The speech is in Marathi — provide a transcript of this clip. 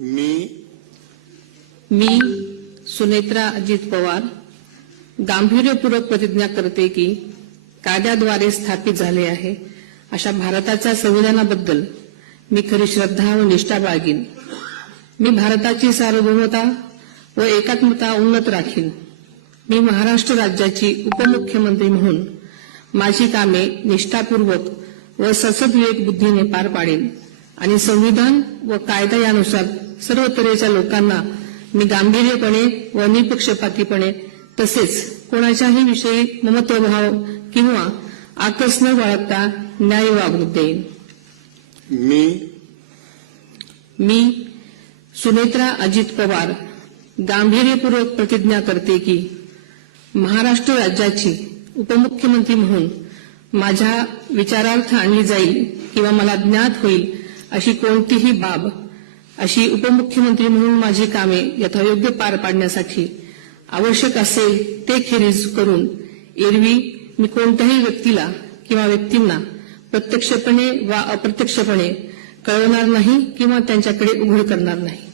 मी सुनेत्रा अजित पवार गांभीर्यपूर्वक प्रतिज्ञा करते की कायद्याद्वारे स्थापित झाले आहे अशा भारताच्या संविधानाबद्दल मी खरी श्रद्धा व निष्ठा बाळगीन। मी भारताची सार्वभौमता व एकात्मता उन्नत राखीन। मी महाराष्ट्र राज्याची उपमुख्यमंत्री म्हणून माझी कामे निष्ठापूर्वक व सद्विवेक बुद्धीने पार पाडेन आणि संविधान व कायदा यानुसार सर्व तऱ्हेच्या लोकांना मी गांभीर्यपणे व निपक्षपातीपणे तसेच कोणाच्याही विषयी ममत्वभाव किंवा आकस न बाळगता न्याय वागणूक देईन। मी सुनेत्रा अजित पवार गांभीर्यपूर्वक प्रतिज्ञा करते की महाराष्ट्र राज्याची उपमुख्यमंत्री म्हणून माझ्या विचारार्थ आणली जाईल किंवा मला ज्ञात होईल अशी कोणतीही बाब अशी उपमुख्यमंत्री म्हणून माझी कामे यथायोग्य पार पाडण्यासाठी आवश्यक असेल ते खेरीज करून एरवी मी कोणत्याही व्यक्तीला किंवा व्यक्तींना प्रत्यक्षपणे वा अप्रत्यक्षपणे कळवणार नाही किंवा त्यांच्याकडे उघड करणार नाही।